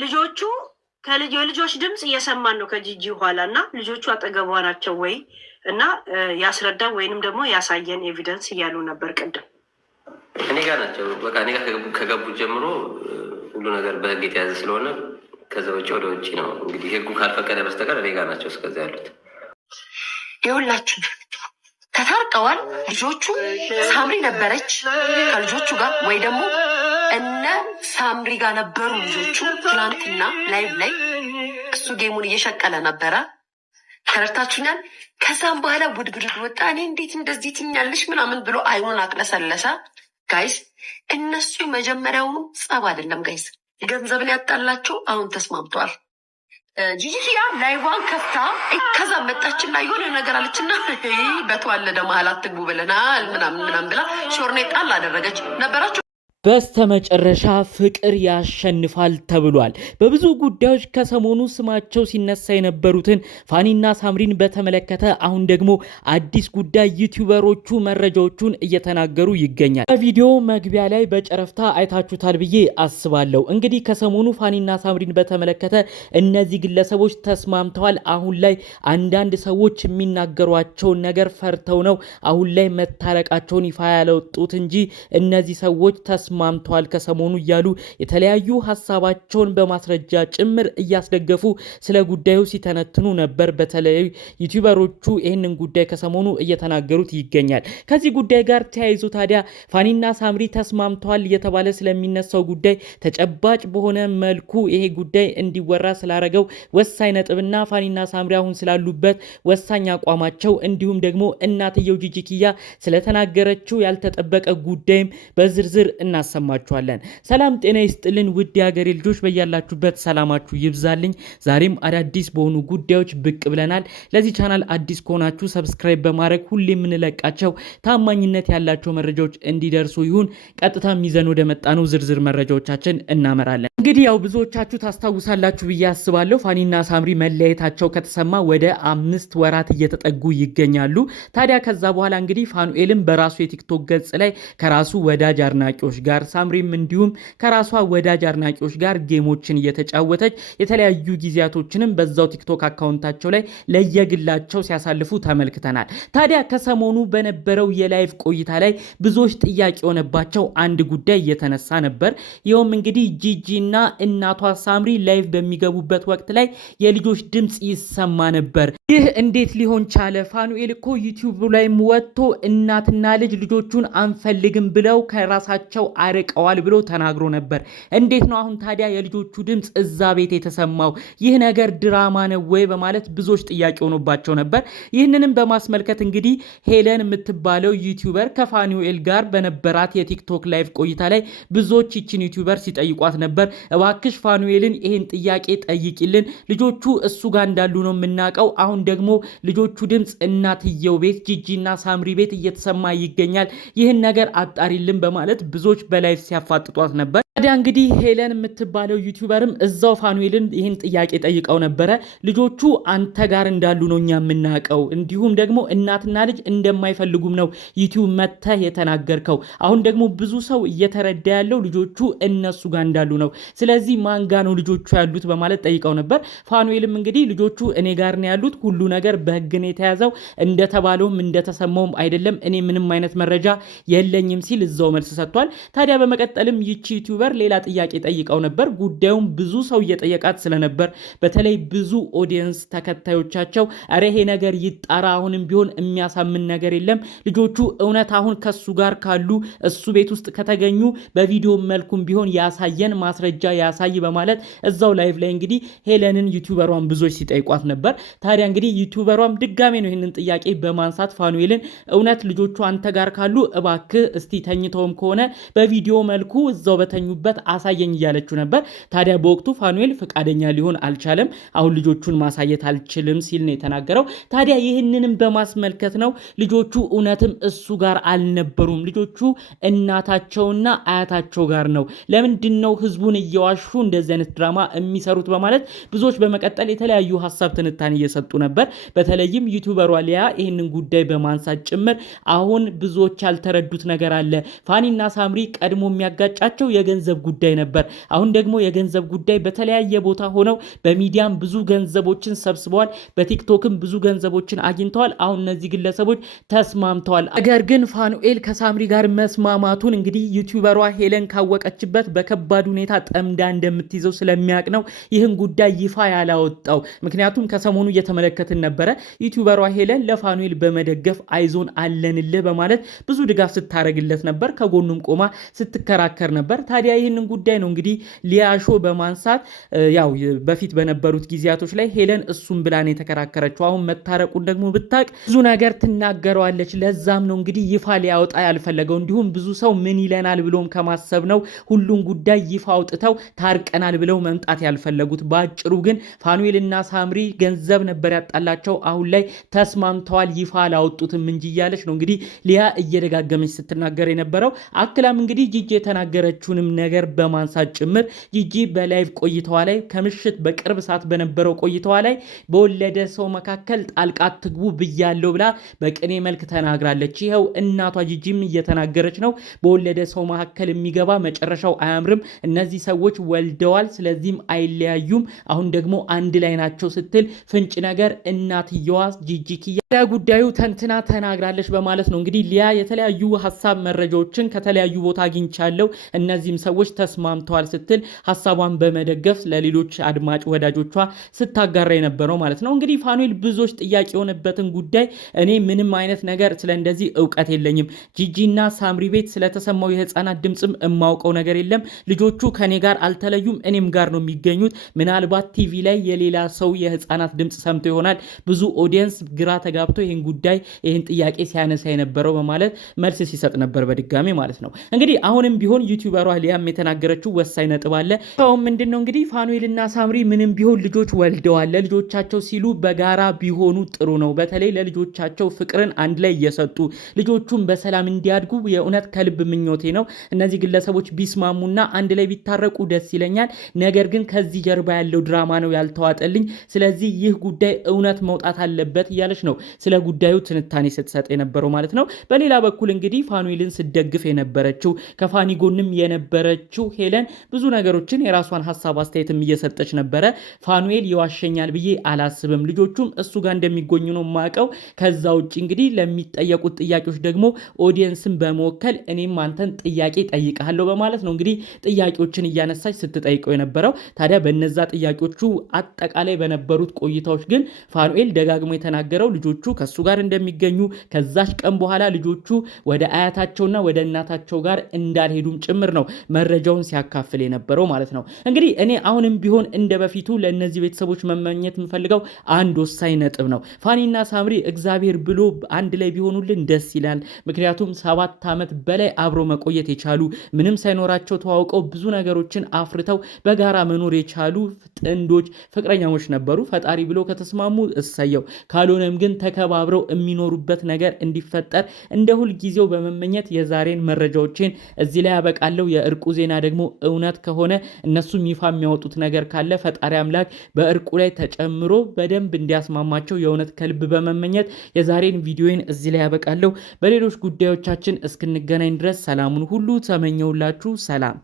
ልጆቹ የልጆች ድምፅ እየሰማን ነው ከጂጂ ኋላና ልጆቹ አጠገቧ ናቸው ወይ እና ያስረዳን ወይንም ደግሞ ያሳየን ኤቪደንስ እያሉ ነበር ቅድም። እኔ ጋር ናቸው። በቃ እኔ ጋር ከገቡ ጀምሮ ሁሉ ነገር በህግ የተያዘ ስለሆነ ከዛ ውጭ ወደ ውጭ ነው እንግዲህ ህጉ ካልፈቀደ በስተቀር እኔ ጋር ናቸው እስከዚያ ያሉት። ይኸውላችሁ ተታርቀዋል ልጆቹ። ሳምሪ ነበረች ከልጆቹ ጋር ወይ ደግሞ እነ ሳምሪ ጋር ነበሩ ልጆቹ። ትላንትና ላይቭ ላይ እሱ ጌሙን እየሸቀለ ነበረ። ተረድታችሁኛል። ከዛም በኋላ ውድብድድ ወጣ። እኔ እንዴት እንደዚህ ትኛለሽ ምናምን ብሎ አይኑን አቅለሰለሰ። ጋይስ እነሱ መጀመሪያውኑ ጸብ አይደለም ጋይስ፣ ገንዘብን ያጣላቸው አሁን ተስማምተዋል። ጂጂያ ላይዋን ከፍታ ከዛ መጣችና የሆነ ነገር አለችና በተዋለደ መሀል አትግቡ ብለናል ምናምን ብላ ሾርኔ ጣል አደረገች ነበራችሁ። በስተመጨረሻ ፍቅር ያሸንፋል ተብሏል። በብዙ ጉዳዮች ከሰሞኑ ስማቸው ሲነሳ የነበሩትን ፋኒና ሳምሪን በተመለከተ አሁን ደግሞ አዲስ ጉዳይ ዩቲዩበሮቹ መረጃዎቹን እየተናገሩ ይገኛል። በቪዲዮ መግቢያ ላይ በጨረፍታ አይታችሁታል ብዬ አስባለሁ። እንግዲህ ከሰሞኑ ፋኒና ሳምሪን በተመለከተ እነዚህ ግለሰቦች ተስማምተዋል። አሁን ላይ አንዳንድ ሰዎች የሚናገሯቸውን ነገር ፈርተው ነው አሁን ላይ መታረቃቸውን ይፋ ያለወጡት እንጂ እነዚህ ሰዎች ተስማምተዋል ከሰሞኑ እያሉ የተለያዩ ሀሳባቸውን በማስረጃ ጭምር እያስደገፉ ስለ ጉዳዩ ሲተነትኑ ነበር። በተለይ ዩቲዩበሮቹ ይህንን ጉዳይ ከሰሞኑ እየተናገሩት ይገኛል። ከዚህ ጉዳይ ጋር ተያይዞ ታዲያ ፋኒና ሳምሪ ተስማምተዋል እየተባለ ስለሚነሳው ጉዳይ ተጨባጭ በሆነ መልኩ ይሄ ጉዳይ እንዲወራ ስላረገው ወሳኝ ነጥብና ፋኒና ሳምሪ አሁን ስላሉበት ወሳኝ አቋማቸው እንዲሁም ደግሞ እናትየው ጂጂኪያ ስለተናገረችው ያልተጠበቀ ጉዳይም በዝርዝር እናሰማችኋለን። ሰላም ጤና ይስጥልን ውድ የሀገሬ ልጆች፣ በያላችሁበት ሰላማችሁ ይብዛልኝ። ዛሬም አዳዲስ በሆኑ ጉዳዮች ብቅ ብለናል። ለዚህ ቻናል አዲስ ከሆናችሁ ሰብስክራይብ በማድረግ ሁሌ የምንለቃቸው ታማኝነት ያላቸው መረጃዎች እንዲደርሱ ይሁን። ቀጥታ ይዘን ወደ መጣነው ዝርዝር መረጃዎቻችን እናመራለን። እንግዲህ ያው ብዙዎቻችሁ ታስታውሳላችሁ ብዬ አስባለሁ። ፋኒና ሳምሪ መለያየታቸው ከተሰማ ወደ 5 ወራት እየተጠጉ ይገኛሉ። ታዲያ ከዛ በኋላ እንግዲህ ፋኑኤልም በራሱ የቲክቶክ ገጽ ላይ ከራሱ ወዳጅ አድናቂዎች ጋር ሳምሪም እንዲሁም ከራሷ ወዳጅ አድናቂዎች ጋር ጌሞችን እየተጫወተች የተለያዩ ጊዜያቶችንም በዛው ቲክቶክ አካውንታቸው ላይ ለየግላቸው ሲያሳልፉ ተመልክተናል። ታዲያ ከሰሞኑ በነበረው የላይቭ ቆይታ ላይ ብዙዎች ጥያቄ የሆነባቸው አንድ ጉዳይ እየተነሳ ነበር። ይኸውም እንግዲህ ጂጂና እናቷ ሳምሪ ላይቭ በሚገቡበት ወቅት ላይ የልጆች ድምፅ ይሰማ ነበር። ይህ እንዴት ሊሆን ቻለ? ፋኑኤል እኮ ዩቲዩብ ላይም ወጥቶ እናትና ልጆቹን አንፈልግም ብለው ከራሳቸው አርቀዋል ብሎ ተናግሮ ነበር። እንዴት ነው አሁን ታዲያ የልጆቹ ድምፅ እዛ ቤት የተሰማው? ይህ ነገር ድራማ ነው ወይ በማለት ብዙዎች ጥያቄ ሆኖባቸው ነበር። ይህንንም በማስመልከት እንግዲህ ሄለን የምትባለው ዩቲዩበር ከፋኑኤል ጋር በነበራት የቲክቶክ ላይቭ ቆይታ ላይ ብዙዎች ይችን ዩቲዩበር ሲጠይቋት ነበር። እባክሽ ፋኑኤልን ይህን ጥያቄ ጠይቂልን፣ ልጆቹ እሱ ጋር እንዳሉ ነው የምናውቀው። አሁን ደግሞ ልጆቹ ድምፅ እናትየው ቤት ጂጂና ሳምሪ ቤት እየተሰማ ይገኛል። ይህን ነገር አጣሪልን በማለት ብዙዎች በላይቭ ሲያፋጥጧት ነበር። ታዲያ እንግዲህ ሄለን የምትባለው ዩቲዩበርም እዛው ፋኑኤልን ይህን ጥያቄ ጠይቀው ነበረ። ልጆቹ አንተ ጋር እንዳሉ ነው እኛ የምናውቀው፣ እንዲሁም ደግሞ እናትና ልጅ እንደማይፈልጉም ነው ዩቲዩብ መተህ የተናገርከው። አሁን ደግሞ ብዙ ሰው እየተረዳ ያለው ልጆቹ እነሱ ጋር እንዳሉ ነው። ስለዚህ ማን ጋር ነው ልጆቹ ያሉት በማለት ጠይቀው ነበር። ፋኑኤልም እንግዲህ ልጆቹ እኔ ጋር ነው ያሉት፣ ሁሉ ነገር በህግ ነው የተያዘው፣ እንደተባለውም እንደተሰማውም አይደለም፣ እኔ ምንም አይነት መረጃ የለኝም ሲል እዛው መልስ ሰጥቷል። ታዲያ በመቀጠልም ይቺ ዩቲዩበር ሌላ ጥያቄ ጠይቀው ነበር። ጉዳዩም ብዙ ሰው እየጠየቃት ስለነበር በተለይ ብዙ ኦዲየንስ ተከታዮቻቸው አረ ይሄ ነገር ይጣራ፣ አሁንም ቢሆን የሚያሳምን ነገር የለም፣ ልጆቹ እውነት አሁን ከሱ ጋር ካሉ እሱ ቤት ውስጥ ከተገኙ በቪዲዮ መልኩም ቢሆን ያሳየን፣ ማስረጃ ያሳይ በማለት እዛው ላይቭ ላይ እንግዲህ ሄለንን ዩቲዩበሯን ብዙዎች ሲጠይቋት ነበር። ታዲያ እንግዲህ ዩቲዩበሯም ድጋሜ ነው ይህንን ጥያቄ በማንሳት ፋኑኤልን እውነት ልጆቹ አንተ ጋር ካሉ እባክህ እስቲ ተኝተውም ከሆነ በቪዲዮ መልኩ እዛው በተኙ አሳየኝ እያለችው ነበር። ታዲያ በወቅቱ ፋኑኤል ፈቃደኛ ሊሆን አልቻለም። አሁን ልጆቹን ማሳየት አልችልም ሲል ነው የተናገረው። ታዲያ ይህንንም በማስመልከት ነው ልጆቹ እውነትም እሱ ጋር አልነበሩም፣ ልጆቹ እናታቸውና አያታቸው ጋር ነው፣ ለምንድን ነው ህዝቡን እየዋሹ እንደዚህ አይነት ድራማ የሚሰሩት በማለት ብዙዎች በመቀጠል የተለያዩ ሀሳብ ትንታኔ እየሰጡ ነበር። በተለይም ዩቲዩበሯ ሊያ ይህንን ጉዳይ በማንሳት ጭምር አሁን ብዙዎች ያልተረዱት ነገር አለ። ፋኒና ሳምሪ ቀድሞ የሚያጋጫቸው የገንዘብ የገንዘብ ጉዳይ ነበር። አሁን ደግሞ የገንዘብ ጉዳይ በተለያየ ቦታ ሆነው በሚዲያም ብዙ ገንዘቦችን ሰብስበዋል፣ በቲክቶክም ብዙ ገንዘቦችን አግኝተዋል። አሁን እነዚህ ግለሰቦች ተስማምተዋል። ነገር ግን ፋኑኤል ከሳምሪ ጋር መስማማቱን እንግዲህ ዩቲዩበሯ ሄለን ካወቀችበት በከባድ ሁኔታ ጠምዳ እንደምትይዘው ስለሚያውቅ ነው ይህን ጉዳይ ይፋ ያላወጣው። ምክንያቱም ከሰሞኑ እየተመለከትን ነበረ ዩቲዩበሯ ሄለን ለፋኑኤል በመደገፍ አይዞን አለንልህ በማለት ብዙ ድጋፍ ስታረግለት ነበር፣ ከጎኑም ቆማ ስትከራከር ነበር። ታዲያ ይህንን ጉዳይ ነው እንግዲህ ሊያሾ በማንሳት ያው በፊት በነበሩት ጊዜያቶች ላይ ሄለን እሱም ብላን የተከራከረችው። አሁን መታረቁን ደግሞ ብታቅ ብዙ ነገር ትናገረዋለች። ለዛም ነው እንግዲህ ይፋ ሊያወጣ ያልፈለገው። እንዲሁም ብዙ ሰው ምን ይለናል ብሎም ከማሰብ ነው ሁሉን ጉዳይ ይፋ አውጥተው ታርቀናል ብለው መምጣት ያልፈለጉት። በአጭሩ ግን ፋኑኤልና ሳምሪ ገንዘብ ነበር ያጣላቸው፣ አሁን ላይ ተስማምተዋል፣ ይፋ አላወጡትም እንጂ እያለች ነው እንግዲህ ሊያ እየደጋገመች ስትናገር የነበረው። አክላም እንግዲህ ጂጂ የተናገረችውንም ነገር በማንሳት ጭምር ጂጂ በላይቭ ቆይተዋ ላይ ከምሽት በቅርብ ሰዓት በነበረው ቆይተዋ ላይ በወለደ ሰው መካከል ጣልቃ ትግቡ ብያለው ብላ በቅኔ መልክ ተናግራለች። ይኸው እናቷ ጂጂም እየተናገረች ነው። በወለደ ሰው መካከል የሚገባ መጨረሻው አያምርም፣ እነዚህ ሰዎች ወልደዋል፣ ስለዚህም አይለያዩም፣ አሁን ደግሞ አንድ ላይ ናቸው ስትል ፍንጭ ነገር እናትየዋ ጂጂ ኪያ ጉዳዩ ተንትና ተናግራለች በማለት ነው እንግዲህ ሊያ የተለያዩ ሀሳብ መረጃዎችን ከተለያዩ ቦታ አግኝቻለሁ፣ እነዚህም ሰዎች ተስማምተዋል ስትል ሀሳቧን በመደገፍ ለሌሎች አድማጭ ወዳጆቿ ስታጋራ የነበረው ማለት ነው። እንግዲህ ፋኑኤል ብዙዎች ጥያቄ የሆነበትን ጉዳይ እኔ ምንም አይነት ነገር ስለ እንደዚህ እውቀት የለኝም፣ ጂጂና ሳምሪ ቤት ስለተሰማው የህፃናት ድምፅም እማውቀው ነገር የለም፣ ልጆቹ ከኔ ጋር አልተለዩም፣ እኔም ጋር ነው የሚገኙት፣ ምናልባት ቲቪ ላይ የሌላ ሰው የህፃናት ድምፅ ሰምቶ ይሆናል፣ ብዙ ኦዲየንስ ግራ ተጋብቶ ይህን ጉዳይ ይህን ጥያቄ ሲያነሳ የነበረው በማለት መልስ ሲሰጥ ነበር በድጋሚ ማለት ነው። እንግዲህ አሁንም ቢሆን ዩቲዩበሯ ሊያም የተናገረችው ወሳኝ ነጥብ አለ። ምንድነው እንግዲህ ፋኑኤልና ሳምሪ ምንም ቢሆን ልጆች ወልደዋል፣ ለልጆቻቸው ሲሉ በጋራ ቢሆኑ ጥሩ ነው። በተለይ ለልጆቻቸው ፍቅርን አንድ ላይ እየሰጡ ልጆቹን በሰላም እንዲያድጉ የእውነት ከልብ ምኞቴ ነው። እነዚህ ግለሰቦች ቢስማሙና አንድ ላይ ቢታረቁ ደስ ይለኛል። ነገር ግን ከዚህ ጀርባ ያለው ድራማ ነው ያልተዋጠልኝ። ስለዚህ ይህ ጉዳይ እውነት መውጣት አለበት እያለች ነው ስለ ጉዳዩ ትንታኔ ስትሰጥ የነበረው ማለት ነው። በሌላ በኩል እንግዲህ ፋኑኤልን ስትደግፍ የነበረችው ከፋኒ ጎንም የነበረችው ሄለን ብዙ ነገሮችን የራሷን ሀሳብ አስተያየትም እየሰጠች ነበረ። ፋኑኤል ይዋሸኛል ብዬ አላስብም፣ ልጆቹም እሱ ጋር እንደሚጎኙ ነው የማውቀው። ከዛ ውጭ እንግዲህ ለሚጠየቁት ጥያቄዎች ደግሞ ኦዲየንስን በመወከል እኔም አንተን ጥያቄ ጠይቃለሁ በማለት ነው እንግዲህ ጥያቄዎችን እያነሳች ስትጠይቀው የነበረው። ታዲያ በነዛ ጥያቄዎቹ አጠቃላይ በነበሩት ቆይታዎች ግን ፋኑኤል ደጋግሞ የተናገረው ልጆቹ ከሱ ጋር እንደሚገኙ ከዛች ቀን በኋላ ልጆቹ ወደ አያታቸውና ወደ እናታቸው ጋር እንዳልሄዱም ጭምር ነው መረጃውን ሲያካፍል የነበረው ማለት ነው። እንግዲህ እኔ አሁንም ቢሆን እንደ በፊቱ ለእነዚህ ቤተሰቦች መመኘት የምፈልገው አንድ ወሳኝ ነጥብ ነው። ፋኒና ሳምሪ እግዚአብሔር ብሎ አንድ ላይ ቢሆኑልን ደስ ይላል። ምክንያቱም 7 ዓመት በላይ አብሮ መቆየት የቻሉ ምንም ሳይኖራቸው ተዋውቀው ብዙ ነገሮችን አፍርተው በጋራ መኖር የቻሉ ጥንዶች ፍቅረኛሞች ነበሩ። ፈጣሪ ብሎ ከተስማሙ እሰየው፣ ካልሆነም ግን ተከባብረው የሚኖሩበት ነገር እንዲፈጠር እንደ ሁል ጊዜው በመመኘት የዛሬን መረጃዎችን እዚህ ላይ ያበቃለሁ። የእርቁ ዜና ደግሞ እውነት ከሆነ እነሱም ይፋ የሚያወጡት ነገር ካለ ፈጣሪ አምላክ በእርቁ ላይ ተጨምሮ በደንብ እንዲያስማማቸው የእውነት ከልብ በመመኘት የዛሬን ቪዲዮን እዚህ ላይ ያበቃለሁ። በሌሎች ጉዳዮቻችን እስክንገናኝ ድረስ ሰላሙን ሁሉ ተመኘውላችሁ። ሰላም።